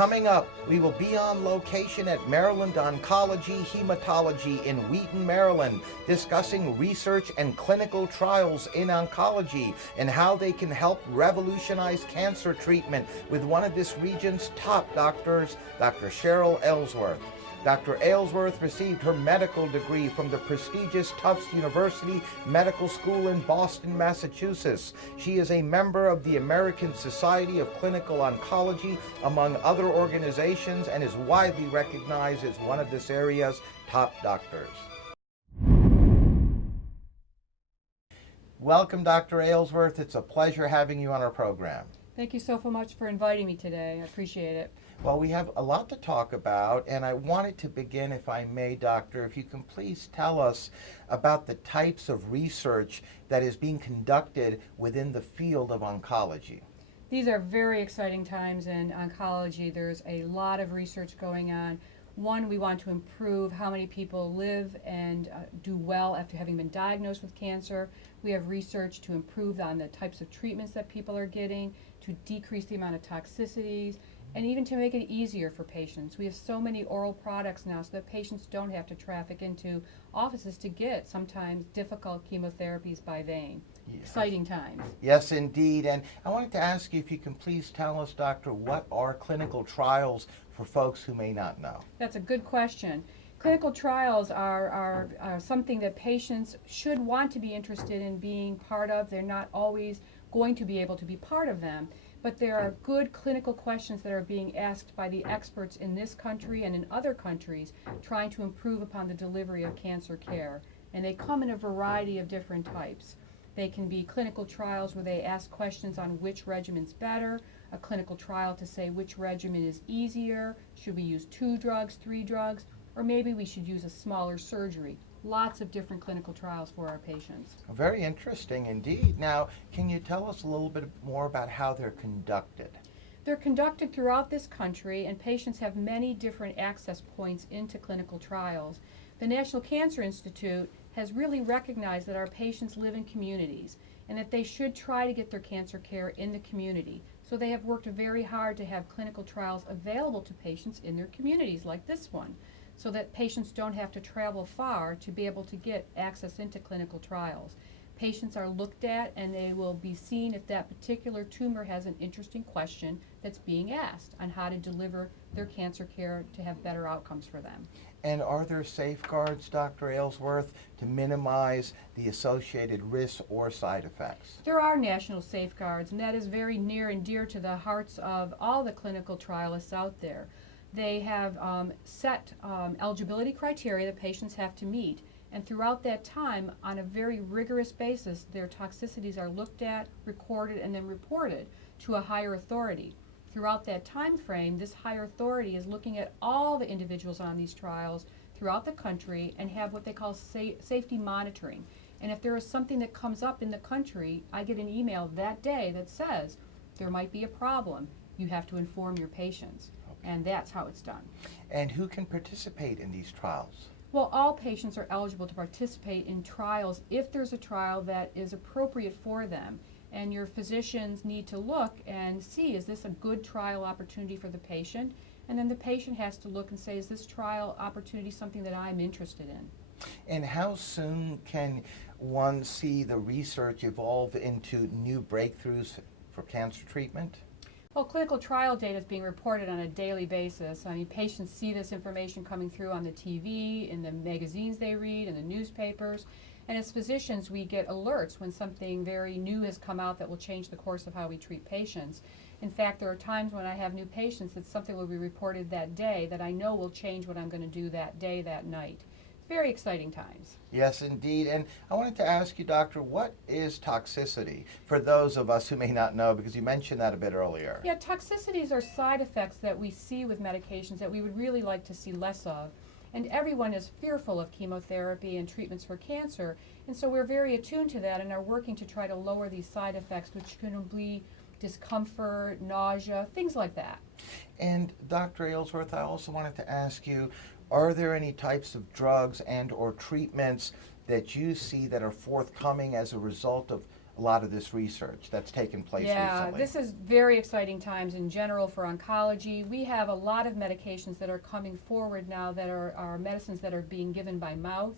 Coming up, we will be on location at Maryland Oncology Hematology in Wheaton, Maryland, discussing research and clinical trials in oncology and how they can help revolutionize cancer treatment with one of this region's top doctors, Dr. Cheryl Ellsworth. Dr. Aylesworth received her medical degree from the prestigious Tufts University Medical School in Boston, Massachusetts. She is a member of the American Society of Clinical Oncology, among other organizations, and is widely recognized as one of this area's top doctors. Welcome, Dr. Aylesworth. It's a pleasure having you on our program. Thank you so much for inviting me today. I appreciate it. Well, we have a lot to talk about, and I wanted to begin, if I may, Doctor, if you can please tell us about the types of research that is being conducted within the field of oncology. These are very exciting times in oncology. There's a lot of research going on. One, we want to improve how many people live and do well after having been diagnosed with cancer. We have research to improve on the types of treatments that people are getting, to decrease the amount of toxicities, and even to make it easier for patients. We have so many oral products now so that patients don't have to traffic into offices to get sometimes difficult chemotherapies by vein. Yes. Exciting times. Yes, indeed. And I wanted to ask you if you can please tell us, Doctor, what are clinical trials for folks who may not know? That's a good question. Clinical trials are something that patients should want to be interested in being part of. They're not always going to be able to be part of them. But there are good clinical questions that are being asked by the experts in this country and in other countries trying to improve upon the delivery of cancer care. And they come in a variety of different types. They can be clinical trials where they ask questions on which regimen's better, a clinical trial to say which regimen is easier, should we use 2 drugs, 3 drugs, or maybe we should use a smaller surgery. Lots of different clinical trials for our patients. Very interesting indeed. Now, can you tell us a little bit more about how they're conducted? They're conducted throughout this country, and patients have many different access points into clinical trials. The National Cancer Institute has really recognized that our patients live in communities and that they should try to get their cancer care in the community. So they have worked very hard to have clinical trials available to patients in their communities, like this one, so that patients don't have to travel far to be able to get access into clinical trials. Patients are looked at and they will be seen if that particular tumor has an interesting question that's being asked on how to deliver their cancer care to have better outcomes for them. And are there safeguards, Dr. Aylesworth, to minimize the associated risks or side effects? There are national safeguards, and that is very near and dear to the hearts of all the clinical trialists out there. They have set eligibility criteria that patients have to meet, and throughout that time, on a very rigorous basis, their toxicities are looked at, recorded, and then reported to a higher authority. Throughout that time frame, this higher authority is looking at all the individuals on these trials throughout the country and have what they call safety monitoring. And if there is something that comes up in the country, I get an email that day that says there might be a problem. You have to inform your patients. And that's how it's done. And who can participate in these trials? Well, all patients are eligible to participate in trials if there's a trial that is appropriate for them. And your physicians need to look and see, is this a good trial opportunity for the patient? And then the patient has to look and say, is this trial opportunity something that I'm interested in? And how soon can one see the research evolve into new breakthroughs for cancer treatment? Well, clinical trial data is being reported on a daily basis. I mean, patients see this information coming through on the TV, in the magazines they read, in the newspapers. And as physicians, we get alerts when something very new has come out that will change the course of how we treat patients. In fact, there are times when I have new patients that something will be reported that day that I know will change what I'm going to do that day, that night. Very exciting times. Yes, indeed. And I wanted to ask you, Doctor, what is toxicity for those of us who may not know, because you mentioned that a bit earlier? Yeah, toxicities are side effects that we see with medications that we would really like to see less of. And everyone is fearful of chemotherapy and treatments for cancer, and so we're very attuned to that and are working to try to lower these side effects, which can be discomfort, nausea, things like that. And Dr. Aylesworth, I also wanted to ask you, are there any types of drugs and or treatments that you see that are forthcoming as a result of a lot of this research that's taken place Yeah, recently. this is very exciting times in general for oncology. We have a lot of medications that are coming forward now that are medicines that are being given by mouth,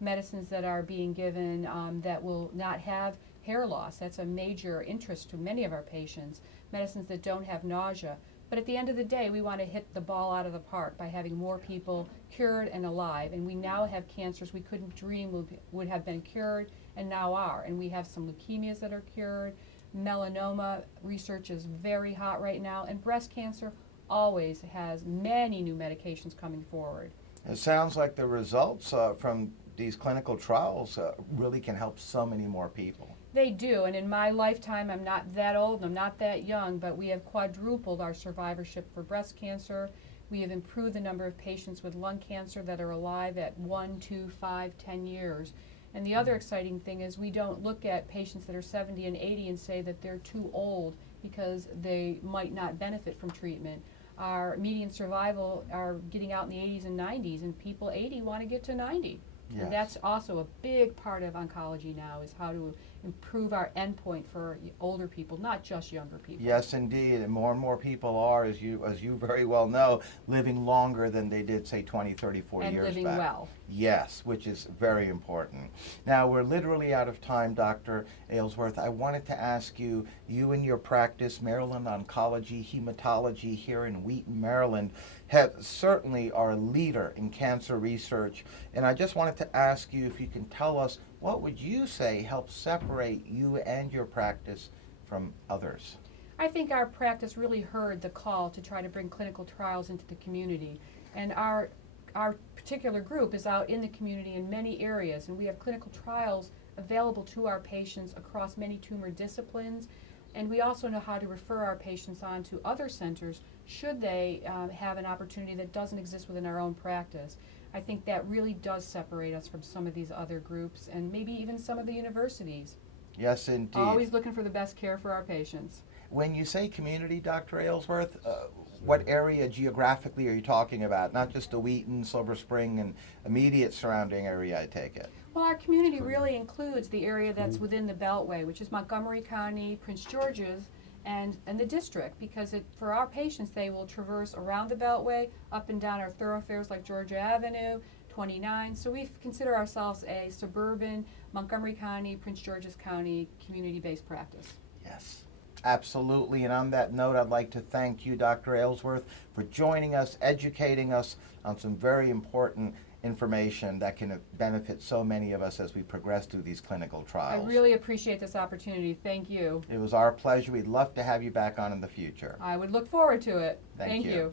medicines that are being given that will not have hair loss. That's a major interest to many of our patients. Medicines that don't have nausea. But at the end of the day, we want to hit the ball out of the park by having more people cured and alive. And we now have cancers we couldn't dream would have been cured and now are. And we have some leukemias that are cured. Melanoma research is very hot right now. And breast cancer always has many new medications coming forward. It sounds like the results from these clinical trials really can help so many more people. They do, and in my lifetime, I'm not that old, I'm not that young, but we have quadrupled our survivorship for breast cancer. We have improved the number of patients with lung cancer that are alive at 1, 2, 5, 10 years. And the other exciting thing is we don't look at patients that are 70 and 80 and say that they're too old because they might not benefit from treatment. Our median survival are getting out in the 80s and 90s, and people 80 want to get to 90. Yes. And that's also a big part of oncology now, is how to improve our endpoint for older people, not just younger people. Yes, indeed, and more people are, as you very well know, living longer than they did, say, 20, 30, 40 And years living back. well. Yes, which is very important. Now, we're literally out of time, Dr. Aylesworth. I wanted to ask you, you and your practice, Maryland Oncology, Hematology here in Wheaton, Maryland, certainly are a leader in cancer research. And I just wanted to ask you if you can tell us, what would you say helps separate you and your practice from others? I think our practice really heard the call to try to bring clinical trials into the community. And our particular group is out in the community in many areas, and we have clinical trials available to our patients across many tumor disciplines. And we also know how to refer our patients on to other centers should they have an opportunity that doesn't exist within our own practice. I think that really does separate us from some of these other groups and maybe even some of the universities. Yes, indeed. Always looking for the best care for our patients. When you say community, Dr. Aylesworth, what area geographically are you talking about? Not just the Wheaton, Silver Spring, and immediate surrounding area, I take it. Well, our community really includes the area that's within the Beltway, which is Montgomery County, Prince George's, and the district, because for our patients, they will traverse around the Beltway, up and down our thoroughfares like Georgia Avenue, 29. So we consider ourselves a suburban Montgomery County, Prince George's County community-based practice. Yes, absolutely. And on that note, I'd like to thank you, Dr. Aylesworth, for joining us, educating us on some very important information that can benefit so many of us as we progress through these clinical trials. I really appreciate this opportunity. Thank you. It was our pleasure. We'd love to have you back on in the future. I would look forward to it. Thank you.